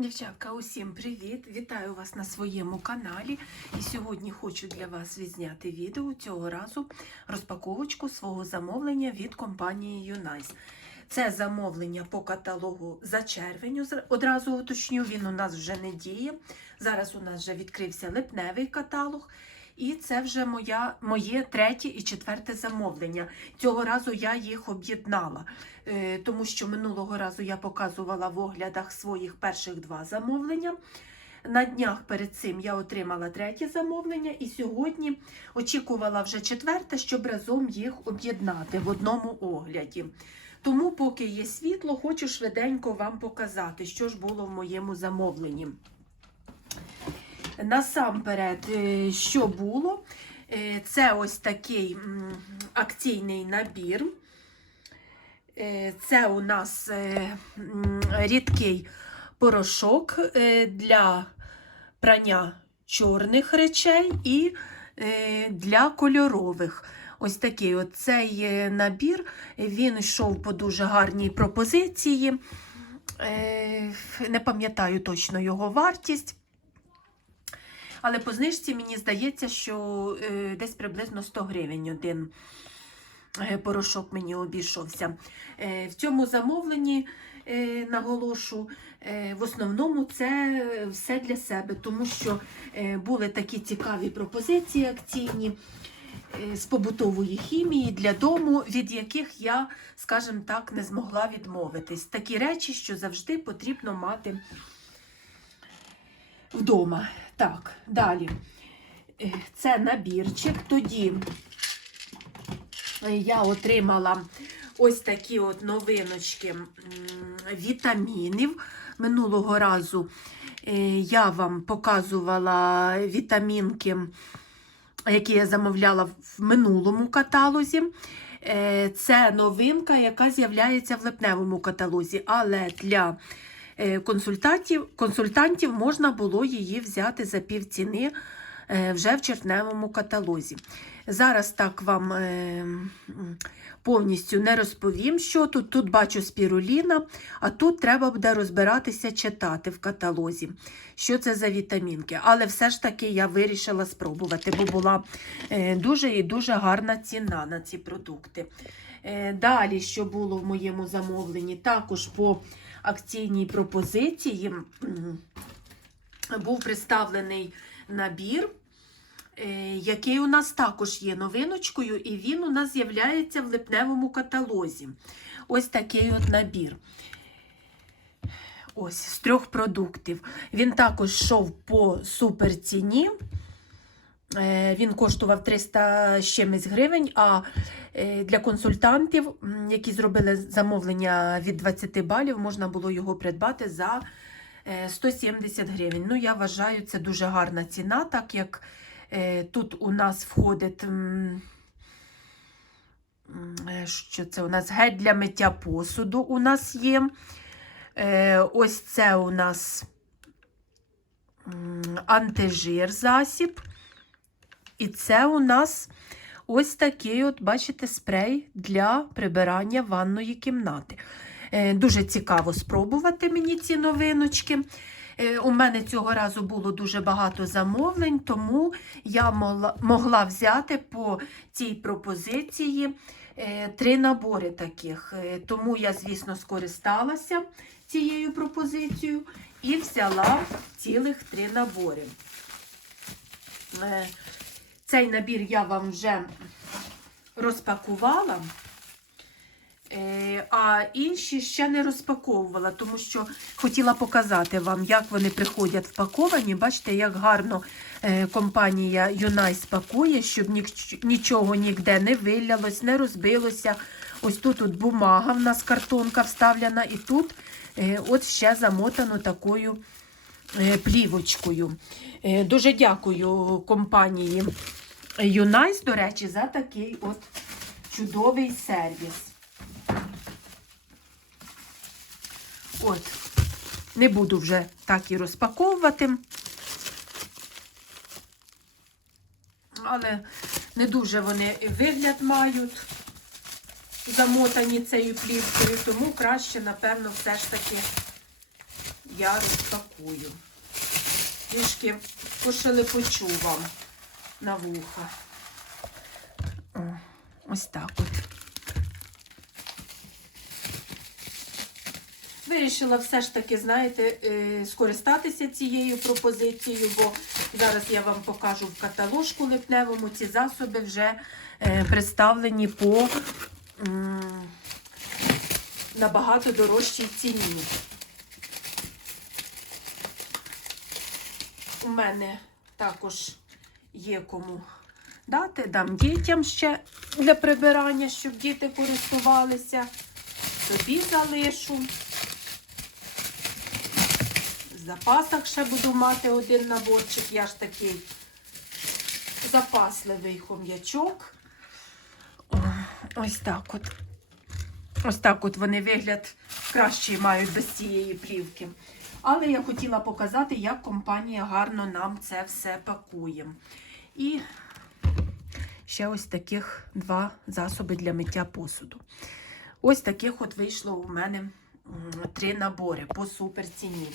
Дівчатка, усім привіт! Вітаю вас на своєму каналі. І сьогодні хочу для вас відзняти відео цього разу розпаковочку свого замовлення від компанії Юнайс. Це замовлення по каталогу за червень. Одразу уточню, він у нас вже не діє. Зараз у нас вже відкрився липневий каталог. І це вже моя, моє третє і четверте замовлення. Цього разу я їх об'єднала, е, тому що минулого разу я показувала в оглядах своїх перших два замовлення. На днях перед цим я отримала третє замовлення, і сьогодні очікувала вже четверте, щоб разом їх об'єднати в одному огляді. Тому, поки є світло, хочу швиденько вам показати, що ж було в моєму замовленні. Насамперед, е, що було? Е, Це ось такий акційний набір. Е, Це у нас рідкий порошок для прання чорних речей і для кольорових. Ось такий от цей набір. Він йшов по дуже гарній пропозиції. Не пам'ятаю точно його вартість. Але по знижці мені здається, що е, десь приблизно 100 гривень один е, порошок мені обійшовся. Е, в цьому замовленні, наголошу, в основному це все для себе, тому що були такі цікаві пропозиції акційні з побутової хімії для дому, від яких я, скажімо так, не змогла відмовитись. Такі речі, що завжди потрібно мати вдома. Так, далі. Е, Це набірчик. Тоді е, я отримала ось такі от новиночки вітамінів. Минулого разу е, я вам показувала вітамінки, які я замовляла в минулому каталозі. Це новинка, яка з'являється в липневому каталозі, але для консультантів, консультантів можна було її взяти за півціни е, вже в червневому каталозі. Зараз так вам е, повністю не розповім, що тут. Тут бачу спіруліна, а тут треба буде розбиратися, читати в каталозі, що це за вітамінки. Але все ж таки я вирішила спробувати, бо була е, дуже і дуже гарна ціна на ці продукти. Е, Далі, що було в моєму замовленні, також по акційній пропозиції був представлений набір, е, який у нас також є новиночкою, і він у нас з'являється в липневому каталозі. Ось такий от набір. Ось з трьох продуктів. Він також йшов по суперціні. Е, Він коштував 300 з чимось гривень, а е, для консультантів, які зробили замовлення від 20 балів, можна було його придбати за е, 170 гривень. Ну, я вважаю, це дуже гарна ціна, так як е, тут у нас входить. е, Що це у нас гель для миття посуду у нас є. Е, Ось це у нас антижир засіб. І це у нас ось такий, от, бачите, спрей для прибирання ванної кімнати. Е, Дуже цікаво спробувати мені ці новиночки. Е, У мене цього разу було дуже багато замовлень, тому я могла взяти по цій пропозиції е, три набори таких. Тому я, звісно, скористалася цією пропозицією і взяла цілих три набори. Цей набір я вам вже розпакувала, е, а інші ще не розпаковувала, тому що хотіла показати вам, як вони приходять впаковані. Бачите, як гарно е, компанія Юнай спакує, щоб нічого ніде не вилялось, не розбилося. Ось тут от бумага в нас картонка вставлена, і тут е, от ще замотано такою плівочкою. Е, Дуже дякую компанії Юнайс, до речі, за такий от чудовий сервіс. От, не буду вже так і розпаковувати. Але не дуже вони вигляд мають замотані цією плівкою, тому краще, напевно, все ж таки я розпакую. Трішки пошелепочу вам на вуха. Ось так от. Вирішила все ж таки, знаєте, е, скористатися цією пропозицією, бо зараз я вам покажу в каталожку липневому. Ці засоби вже е, представлені по набагато дорожчій ціні. У мене також є кому дати, дам дітям ще для прибирання, щоб діти користувалися. Собі залишу. В запасах ще буду мати один наборчик. Я ж такий запасливий хом'ячок. Ось так от. Ось так от вони вигляд кращий мають без цієї плівки. Але я хотіла показати, як компанія гарно нам це все пакує. І ще ось таких два засоби для миття посуду. Ось таких от вийшло у мене три набори по супер ціні.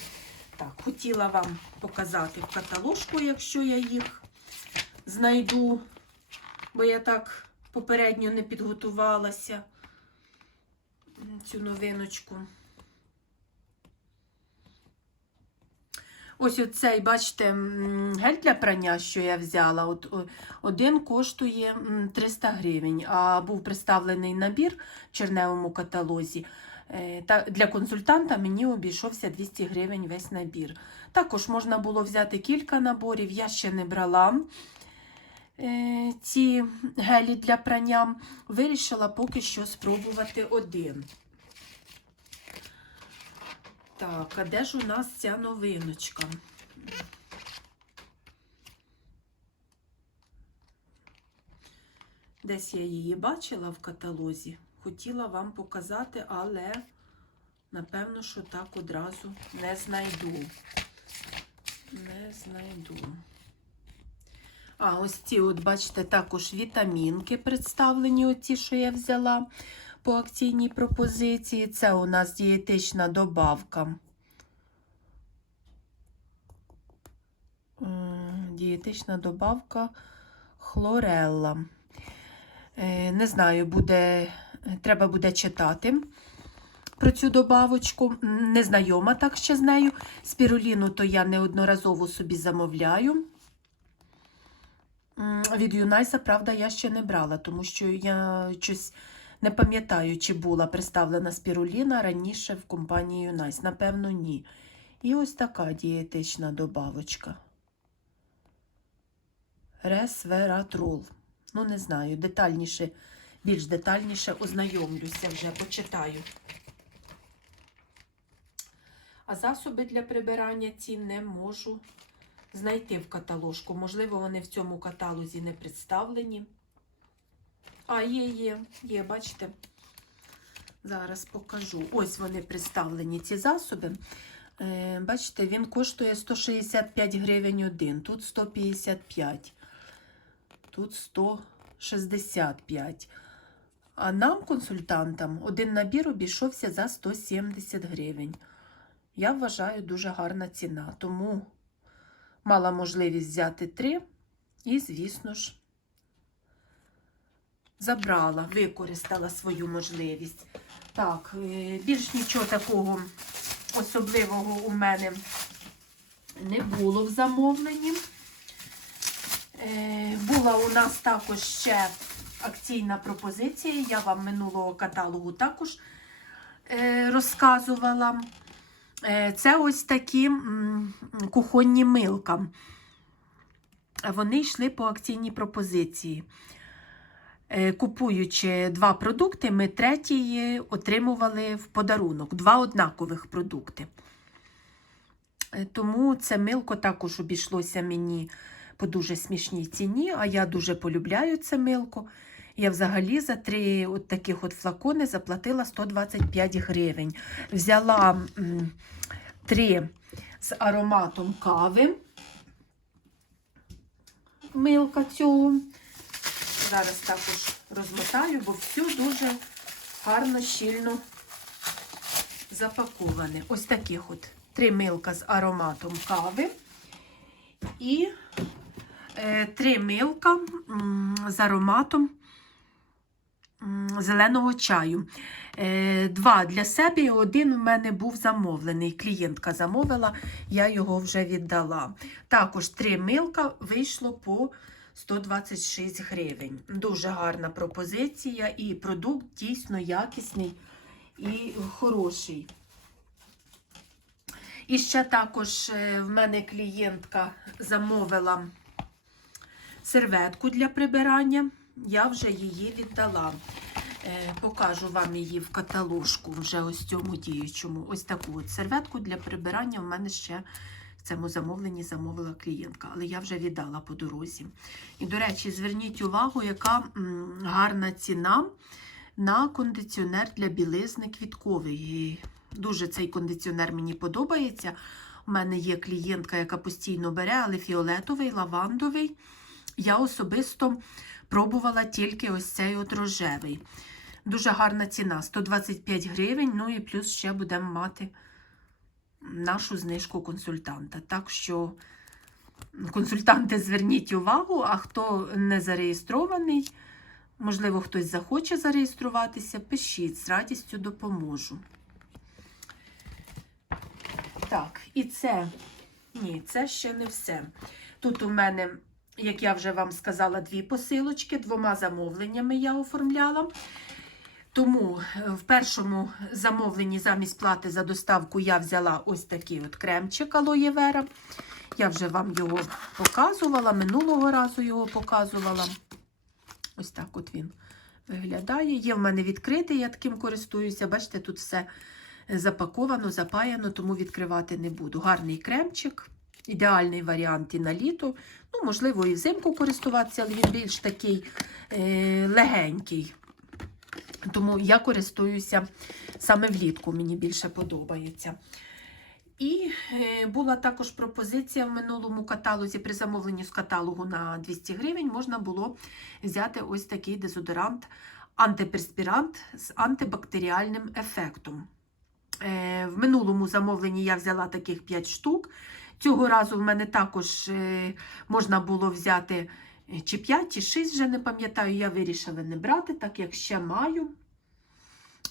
Так, хотіла вам показати в каталожку, якщо я їх знайду, бо я так попередньо не підготувалася цю новиночку. Ось оцей, бачите, гель для прання, що я взяла. От, один коштує 300 гривень, а був представлений набір в черневому каталозі. Е, Та для консультанта мені обійшовся 200 гривень весь набір. Також можна було взяти кілька наборів, я ще не брала ці гелі для прання. Вирішила поки що спробувати один. Так, а де ж у нас ця новиночка? Десь я її бачила в каталозі. Хотіла вам показати, але напевно, що так одразу не знайду. Не знайду. А, ось ці, от, бачите, також вітамінки представлені, оці, що я взяла по акційній пропозиції. Це у нас дієтична добавка. Дієтична добавка хлорелла. Е, Не знаю, буде, треба буде читати про цю добавочку. М, Не знайома так ще з нею. Спіруліну то я неодноразово собі замовляю. Від Юнайса, правда, я ще не брала, тому що я щось не пам'ятаю, чи була представлена спіруліна раніше в компанії Юнайс. Напевно, ні. І ось така дієтична добавочка. Ресвератрол. Ну, не знаю, детальніше, більш детальніше ознайомлюся вже, почитаю. А засоби для прибирання ці не можу знайти в каталожку. Можливо, вони в цьому каталозі не представлені. А, є, є, є, бачите? Зараз покажу. Ось вони представлені, ці засоби. Е, бачите, він коштує 165 гривень один, тут 155, тут 165. А нам, консультантам, один набір обійшовся за 170 гривень. Я вважаю дуже гарна ціна, тому мала можливість взяти три і, звісно ж, забрала, використала свою можливість. Так, е, більш нічого такого особливого у мене не було в замовленні. Е, Була у нас також ще акційна пропозиція. Я вам минулого каталогу також е, розказувала. Е, Це ось такі кухонні милка. Вони йшли по акційній пропозиції. Е, Купуючи два продукти, ми третій отримували в подарунок. Два однакових продукти. Е, Тому це милко також обійшлося мені по дуже смішній ціні, а я дуже полюбляю це милко. Я взагалі за три от таких от флакони заплатила 125 гривень. Взяла три з ароматом кави. Милка цього. Зараз також розмотаю, бо все дуже гарно, щільно запаковане. Ось таких от три милка з ароматом кави і е, три милка з ароматом зеленого чаю. Е, Два для себе і один у мене був замовлений. Клієнтка замовила, я його вже віддала. Також три милка вийшло по 126 гривень. Дуже гарна пропозиція, і продукт дійсно якісний і хороший. І ще також е, в мене клієнтка замовила серветку для прибирання. Я вже її віддала. Е, Покажу вам її в каталожку вже ось цьому діючому. Ось таку от серветку для прибирання в мене ще в цьому замовленні замовила клієнтка, але я вже віддала по дорозі. І, до речі, зверніть увагу, яка гарна ціна на кондиціонер для білизни квітковий. Дуже цей кондиціонер мені подобається. У мене є клієнтка, яка постійно бере, але фіолетовий, лавандовий. Я особисто пробувала тільки ось цей от рожевий. Дуже гарна ціна 125 гривень. Ну і плюс ще будемо мати нашу знижку консультанта. Так що, консультанти, зверніть увагу, а хто не зареєстрований, можливо, хтось захоче зареєструватися, пишіть, з радістю допоможу. Так, і це, ні, це ще не все. Тут у мене, як я вже вам сказала, дві посилочки, двома замовленнями я оформляла. Тому е, в першому замовленні замість плати за доставку я взяла ось такий от кремчик Алоє Вера. Я вже вам його показувала, минулого разу його показувала. Ось так от він виглядає. Є в мене відкритий, я таким користуюся. Бачите, тут все запаковано, запаяно, тому відкривати не буду. Гарний кремчик, ідеальний варіант і на літо. Ну, можливо, і взимку користуватися, але він більш такий е, легенький. Тому я користуюся саме влітку, мені більше подобається. І е, була також пропозиція в минулому каталозі при замовленні з каталогу на 200 гривень можна було взяти ось такий дезодорант антиперспірант з антибактеріальним ефектом. Е, В минулому замовленні я взяла таких 5 штук. Цього разу в мене також е, можна було взяти е, чи 5, чи 6, вже не пам'ятаю, я вирішила не брати, так як ще маю.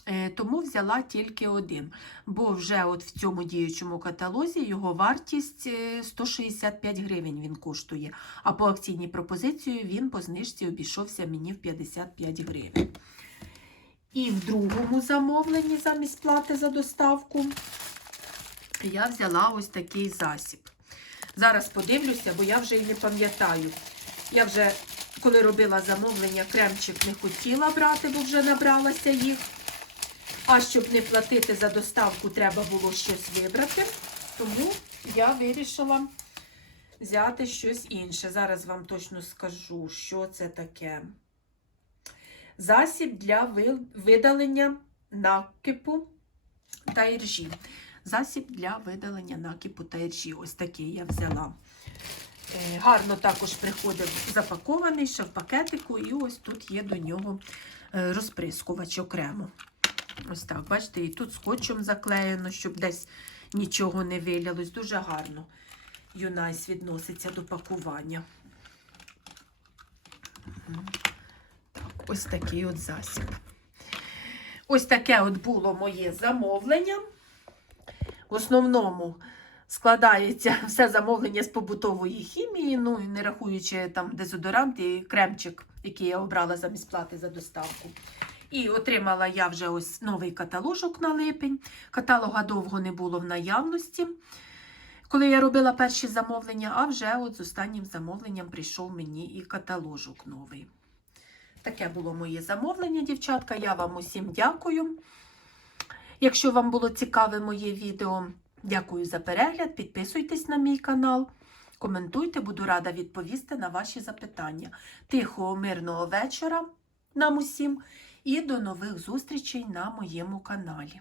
Е, Тому взяла тільки один. Бо вже от в цьому діючому каталозі його вартість е, 165 гривень він коштує. А по акційній пропозиції він по знижці обійшовся мені в 55 гривень. І в другому замовленні замість плати за доставку я взяла ось такий засіб. Зараз подивлюся, бо я вже і не пам'ятаю. Я вже, коли робила замовлення, кремчик не хотіла брати, бо вже набралася їх. А щоб не платити за доставку, треба було щось вибрати. Тому я вирішила взяти щось інше. Зараз вам точно скажу, що це таке. Засіб для видалення накипу та іржі. Засіб для видалення накипу та. Ось такий я взяла. Е, Гарно також приходив запакований ще в пакетику, і ось тут є до нього е, розприскувач окремо. Ось так, бачите, і тут скотчем заклеєно, щоб десь нічого не вилялось. Дуже гарно Юнайс відноситься до пакування. Так, ось такий от засіб. Ось таке от було моє замовлення. В основному складається все замовлення з побутової хімії, ну і не рахуючи там дезодорант і кремчик, який я обрала замість плати за доставку. І отримала я вже ось новий каталожок на липень. Каталога довго не було в наявності, коли я робила перші замовлення, а вже от з останнім замовленням прийшов мені і каталожок новий. Таке було моє замовлення, дівчатка. Я вам усім дякую. Якщо вам було цікаве моє відео, дякую за перегляд. Підписуйтесь на мій канал, коментуйте, буду рада відповісти на ваші запитання. Тихого, мирного вечора нам усім і до нових зустрічей на моєму каналі.